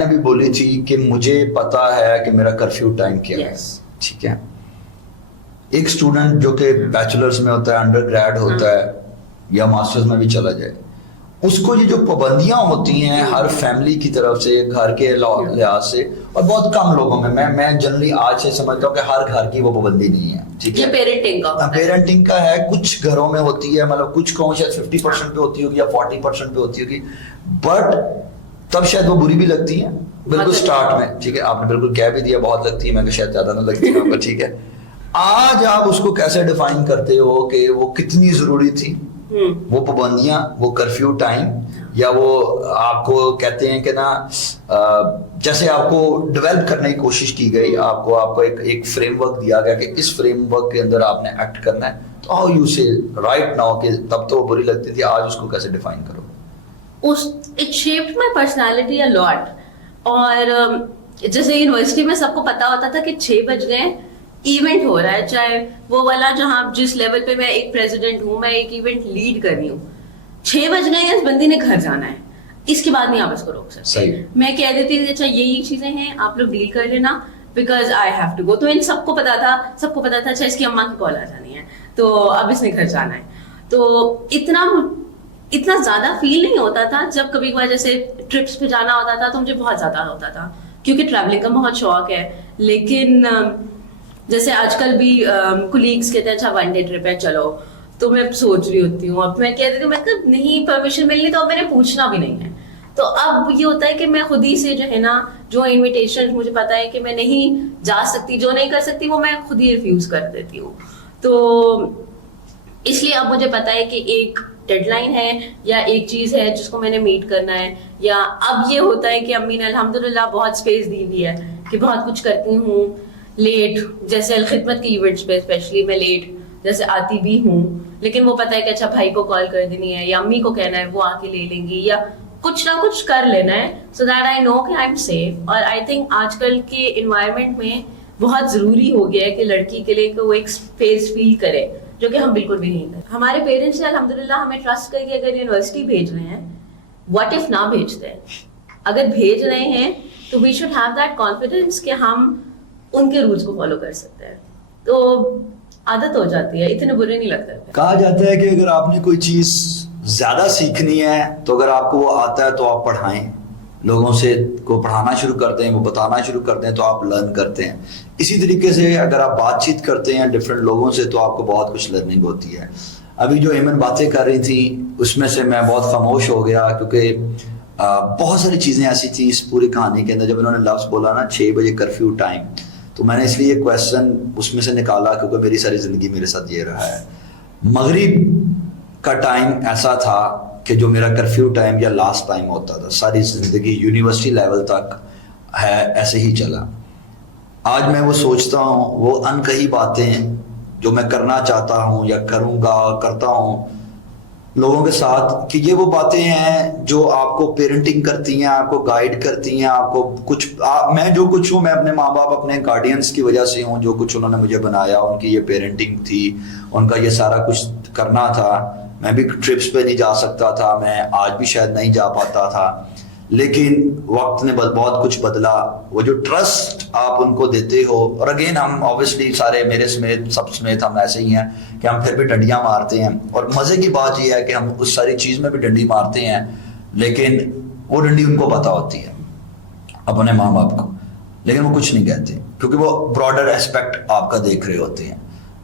نے بھی بولی تھی کہ مجھے پتا ہے کہ میرا کرفیو ٹائم کیا ہے. ٹھیک ہے, ایک اسٹوڈنٹ جو کہ بیچلرز میں ہوتا ہے, انڈر گریڈ ہوتا ہے یا ماسٹرز میں بھی چلا جائے, اس کو یہ جو پابندیاں ہوتی ہیں ہر فیملی کی طرف سے, گھر کے لحاظ سے, اور بہت کم لوگوں میں جنرلی آج سے سمجھتا ہوں کہ ہر گھر کی وہ پابندی نہیں ہے. ٹھیک ہے, پیرنٹنگ کا ہے, کچھ گھروں میں ہوتی ہے, مطلب کچھ قوموں شاید 50% پہ ہوتی ہوگی یا 40% پہ ہوتی ہوگی, بٹ تب شاید وہ بری بھی لگتی ہیں بالکل سٹارٹ میں. ٹھیک ہے, آپ نے بالکل کہہ بھی دیا بہت لگتی ہے, میں کہ شاید زیادہ نہ لگتی ہے. ٹھیک ہے, آج آپ اس کو کیسے ڈیفائن کرتے ہو کہ وہ کتنی ضروری تھی, وہ پابندیاں, وہ کرفیو ٹائم, یا وہ آپ کو کہتے ہیں کہ نا جیسے آپ کو ڈیولپ کرنے کی کوشش کی گئی, آپ کو ایک فریم ورک دیا گیا کہ اس فریم ورک کے اندر آپ نے ایکٹ کرنا ہے, تو ہاؤ یو سے رائٹ ناؤ کہ تب تو وہ بری لگتی تھی, آج اس کو کیسے ڈیفائن کرو؟ It shaped my personality a lot. اور جیسے یونیورسٹی میں سب کو پتا ہوتا تھا کہ 6 بج گئے ایونٹ ہو رہا ہے, چاہے وہ والا جہاں جس لیول پہ میں ایک پریزیڈنٹ ہوں, میں ایک ایونٹ لیڈ کر رہی ہوں, 6 بج گئے اس بندی نے گھر جانا ہے, اس کے بعد نہیں آپ اس کو روک سکتے. میں کہہ دیتی تھی اچھا یہی چیزیں ہیں آپ لوگ ڈیل کر لینا, because I have to go. تو ان سب کو پتا تھا اچھا اس کی اماں کی کال آ جانی ہے تو اب اس نے گھر جانا ہے. تو اتنا زیادہ فیل نہیں ہوتا تھا. جب کبھی کبھار جیسے ٹرپس پہ جانا ہوتا تھا تو مجھے بہت زیادہ ہوتا تھا, کیونکہ ٹریولنگ کا بہت شوق ہے. لیکن جیسے آج کل بھی کولیگس کہتے ہیں اچھا 1 ڈے ٹرپ ہے چلو, تو میں سوچ رہی ہوتی ہوں, اب میں کہہ دیتی ہوں میں کہ نہیں پرمیشن ملنی تو اب میں نے پوچھنا بھی نہیں ہے. تو اب یہ ہوتا ہے کہ میں خود ہی سے جو ہے نا, جو انویٹیشن مجھے پتا ہے کہ میں نہیں جا سکتی, جو نہیں کر سکتی وہ میں خود ہی ریفیوز کر دیتی ہوں. تو اس لیے اب مجھے پتا ہے کہ ایک ڈیڈ لائن ہے یا ایک چیز ہے جس کو میں نے میٹ کرنا ہے. یا اب یہ ہوتا ہے کہ امی نے الحمدللہ بہت اسپیس دی ہوئی ہے کہ بہت کچھ کرتی ہوں لیٹ, جیسے الخدمت کے ایونٹس پہ اسپیشلی میں لیٹ جیسے آتی بھی ہوں, لیکن وہ پتا ہے کہ اچھا بھائی کو کال کر دینی ہے یا امی کو کہنا ہے وہ آ کے لے لیں گی, یا کچھ نہ کچھ کر لینا ہے, سو دیٹ آئی نو کہ آئی ایم سیف. اور آئی تھنک آج کل کے انوائرمنٹ میں بہت ضروری ہو گیا ہے کہ لڑکی کے لیے کہ وہ ایک اسپیس فیل کرے, جو کہ ہم بالکل بھی نہیں کرتے. ہمارے پیرنٹس نے الحمدللہ ہمیں ٹرسٹ کر کے اگر یونیورسٹی بھیج رہے ہیں, واٹ اف نہ بھیجتے ہیں, اگر بھیج رہے ہیں تو we should have that confidence کہ ہم ان کے رولس کو فالو کر سکتے ہیں. تو عادت ہو جاتی ہے, اتنے برے نہیں لگتا. کہا جاتا ہے کہ اگر آپ نے کوئی چیز زیادہ سیکھنی ہے تو اگر آپ کو وہ آتا ہے تو آپ پڑھائیں, لوگوں سے کو پڑھانا شروع کرتے ہیں, وہ بتانا شروع کرتے ہیں تو آپ لرن کرتے ہیں. اسی طریقے سے اگر آپ بات چیت کرتے ہیں ڈفرینٹ لوگوں سے تو آپ کو بہت کچھ لرننگ ہوتی ہے. ابھی جو ایمن باتیں کر رہی تھیں اس میں سے میں بہت خاموش ہو گیا, کیونکہ بہت ساری چیزیں ایسی تھیں اس پوری کہانی کے اندر. جب انہوں نے لفظ بولا نا 6 بجے کرفیو ٹائم, تو میں نے اس لیے کویسچن اس میں سے نکالا کیونکہ میری ساری زندگی میرے ساتھ یہ رہا ہے. مغرب کا ٹائم ایسا تھا کہ جو میرا کرفیو ٹائم یا لاسٹ ٹائم ہوتا تھا, ساری زندگی یونیورسٹی لیول تک ہے ایسے ہی چلا. آج میں وہ سوچتا ہوں, وہ انکہی باتیں جو میں کرنا چاہتا ہوں یا کروں گا کرتا ہوں لوگوں کے ساتھ, کہ یہ وہ باتیں ہیں جو آپ کو پیرنٹنگ کرتی ہیں, آپ کو گائیڈ کرتی ہیں, آپ کو کچھ میں جو کچھ ہوں میں اپنے ماں باپ اپنے گارڈینس کی وجہ سے ہوں, جو کچھ انہوں نے مجھے بنایا, ان کی یہ پیرنٹنگ تھی, ان کا یہ سارا کچھ کرنا تھا. میں بھی ٹرپس پہ نہیں جا سکتا تھا, میں آج بھی شاید نہیں جا پاتا تھا, لیکن وقت نے بہت کچھ بدلا. وہ جو ٹرسٹ آپ ان کو دیتے ہو, اور اگین ہم آبویسلی سارے میرے سمیت سب سمیت ہم ایسے ہی ہیں کہ ہم پھر بھی ڈنڈیاں مارتے ہیں, اور مزے کی بات یہ ہے کہ ہم اس ساری چیز میں بھی ڈنڈی مارتے ہیں, لیکن وہ ڈنڈی ان کو پتہ ہوتی ہے اپنے ماں باپ کو, لیکن وہ کچھ نہیں کہتے کیونکہ وہ براڈر اسپیکٹ آپ کا دیکھ رہے ہوتے ہیں.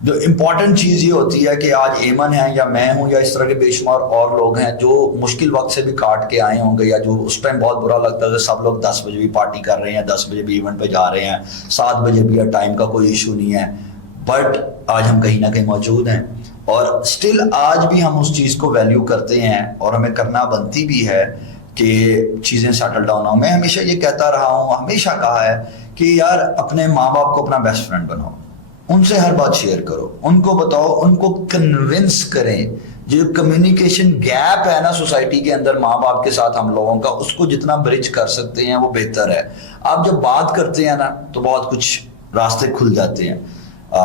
جو امپورٹنٹ چیز یہ ہوتی ہے کہ آج ایمن ہے یا میں ہوں یا اس طرح کے بے شمار اور لوگ ہیں جو مشکل وقت سے بھی کاٹ کے آئے ہوں گے, یا جو اس ٹائم بہت برا لگتا ہے سب لوگ 10 بجے بھی پارٹی کر رہے ہیں, 10 بجے بھی ایونٹ پہ جا رہے ہیں, 7 بجے بھی ٹائم کا کوئی ایشو نہیں ہے, بٹ آج ہم کہیں نہ کہیں موجود ہیں, اور اسٹل آج بھی ہم اس چیز کو ویلیو کرتے ہیں, اور ہمیں کرنا بنتی بھی ہے کہ چیزیں سیٹل ڈاؤن ہوں. میں ہمیشہ یہ کہتا رہا ہوں, ہمیشہ کہا ہے کہ یار اپنے ماں باپ کو اپنا بیسٹ فرینڈ بناؤ, ان سے ہر بات شیئر کرو, ان کو بتاؤ, ان کو کنونس کریں. جو کمیونیکیشن گیپ ہے نا سوسائٹی کے اندر ماں باپ کے ساتھ ہم لوگوں کا, اس کو جتنا برج کر سکتے ہیں وہ بہتر ہے. آپ جب بات کرتے ہیں نا تو بہت کچھ راستے کھل جاتے ہیں.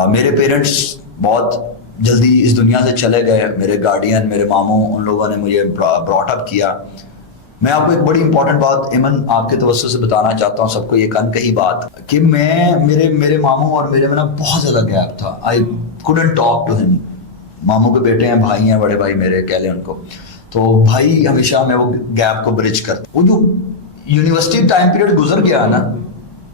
میرے پیرنٹس بہت جلدی اس دنیا سے چلے گئے, میرے گارڈین, میرے ماموں, ان لوگوں نے مجھے براٹ اپ کیا. میں آپ کو ایک بڑی امپورٹنٹ بات ایمن آپ کے توسط سے بتانا چاہتا ہوں سب کو، یہ کن کہی بات کہ میرے ماموں اور میرے میں نا بہت زیادہ گیپ تھا. آئی couldn't talk to him. ماموں کے بیٹے ہیں، بھائی ہیں، بڑے بھائی میرے کہہ لیں ان کو. تو بھائی ہمیشہ میں وہ گیپ کو برج کرتا. وہ جو یونیورسٹی ٹائم پیریڈ گزر گیا نا،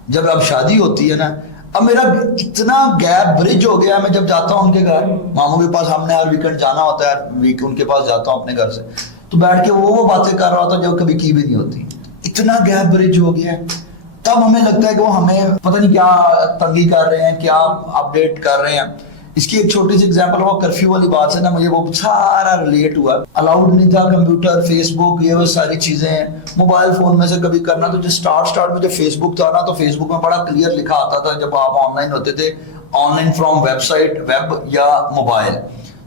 جب اب شادی ہوتی ہے نا، اب میرا اتنا گیپ برج ہو گیا. میں جب جاتا ہوں ان کے گھر، ماموں کے پاس، ہم نے ہر ویکنڈ جانا ہوتا ہے، ہر ویک ان کے پاس جاتا ہوں اپنے گھر سے، تو بیٹھ کے وہ باتیں کر رہا ہوتا جو کبھی کی بھی نہیں ہوتی. اتنا گیپ برج ہو گیا ہے. تب ہمیں لگتا ہے کہ وہ ہمیں پتہ نہیں کیا تنگی کر رہے ہیں، کیا اپڈیٹ کر رہے ہیں. اس کی ایک چھوٹی سی ایگزامپل، وہ کرفیو والی بات سے نا مجھے وہ سارا ریلیٹ ہوا. الاؤڈ نہیں تھا کمپیوٹر، فیس بک، یہ وہ ساری چیزیں موبائل فون میں سے کبھی کرنا. تو جو اسٹارٹ میں جو فیس بک تھا نا، تو فیس بک میں بڑا کلیئر لکھا آتا تھا جب آپ آن لائن ہوتے تھے، online from website, web یا موبائل.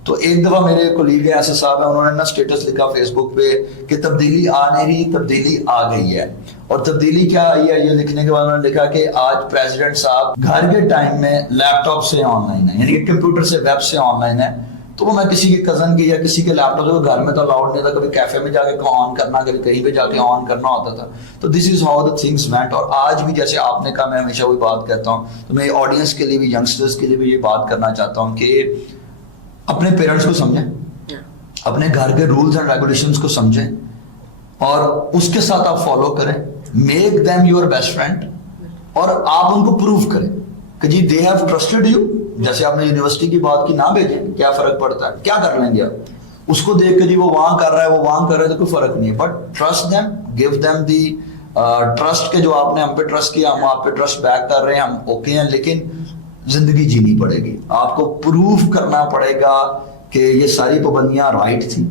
تو ایک دفعہ میرے کولیگ ہیں ایسے صاحب ہیں، انہوں نے نا اسٹیٹس لکھا فیس بک پہ کہ تبدیلی آ نہیں رہی، تبدیلی آ گئی ہے. اور تبدیلی کیا آئی ہے، یہ لکھنے کے بعد انہوں نے لکھا کہ آج پریزیڈنٹ صاحب گھر کے ٹائم میں لیپ ٹاپ سے آن لائن ہے، یعنی کہ کمپیوٹر سے، ویب سے آن لائن ہے. تو وہ میں کسی کے کزن کی یا کسی کے لیپ ٹاپ سے، گھر میں تو الاؤڈ نہیں تھا، کبھی کیفے میں جا کے آن کرنا، کبھی کہیں پہ جا کے آن کرنا ہوتا تھا. تو this is how the things went. اور آج بھی جیسے آپ نے کہا، میں ہمیشہ وہی بات کہتا ہوں، تو میں آڈینس کے لیے بھی، ینگسٹرز کے لیے بھی یہ بات کرنا چاہتا ہوں کہ اپنے پیرنٹس کو سمجھیں، اپنے گھر کے رولز اینڈ ریگولیشنز کو سمجھیں اور اس کے ساتھ آپ فالو کریں. Make them your best friend, اور آپ ان کو پروف کریں کہ جی دے ہیو ٹرسٹڈ یو. جیسے آپ نے یونیورسٹی کی بات کی، نہ بھیجیں، کیا فرق پڑتا ہے، کیا کر لیں گے آپ اس کو دیکھ کے، جی وہ وہاں کر رہا ہے، وہ وہاں کر رہا ہے، تو کوئی فرق نہیں ہے. But trust them, give them the trust کے جو آپ نے ہم پہ ٹرسٹ کیا، ہم آپ پہ ٹرسٹ بیک کر رہے ہیں، ہم اوکے ہیں. لیکن زندگی جینی پڑے گی، آپ کو پروف کرنا پڑے گا کہ یہ ساری پابندیاں رائٹ تھیں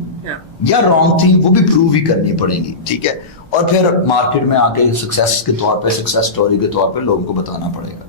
یا رانگ تھیں، وہ بھی پروو ہی کرنی پڑیں گی. ٹھیک ہے. اور پھر مارکیٹ میں آ کے سکسیس کے طور پہ، سکسیس سٹوری کے طور پہ لوگوں کو بتانا پڑے گا.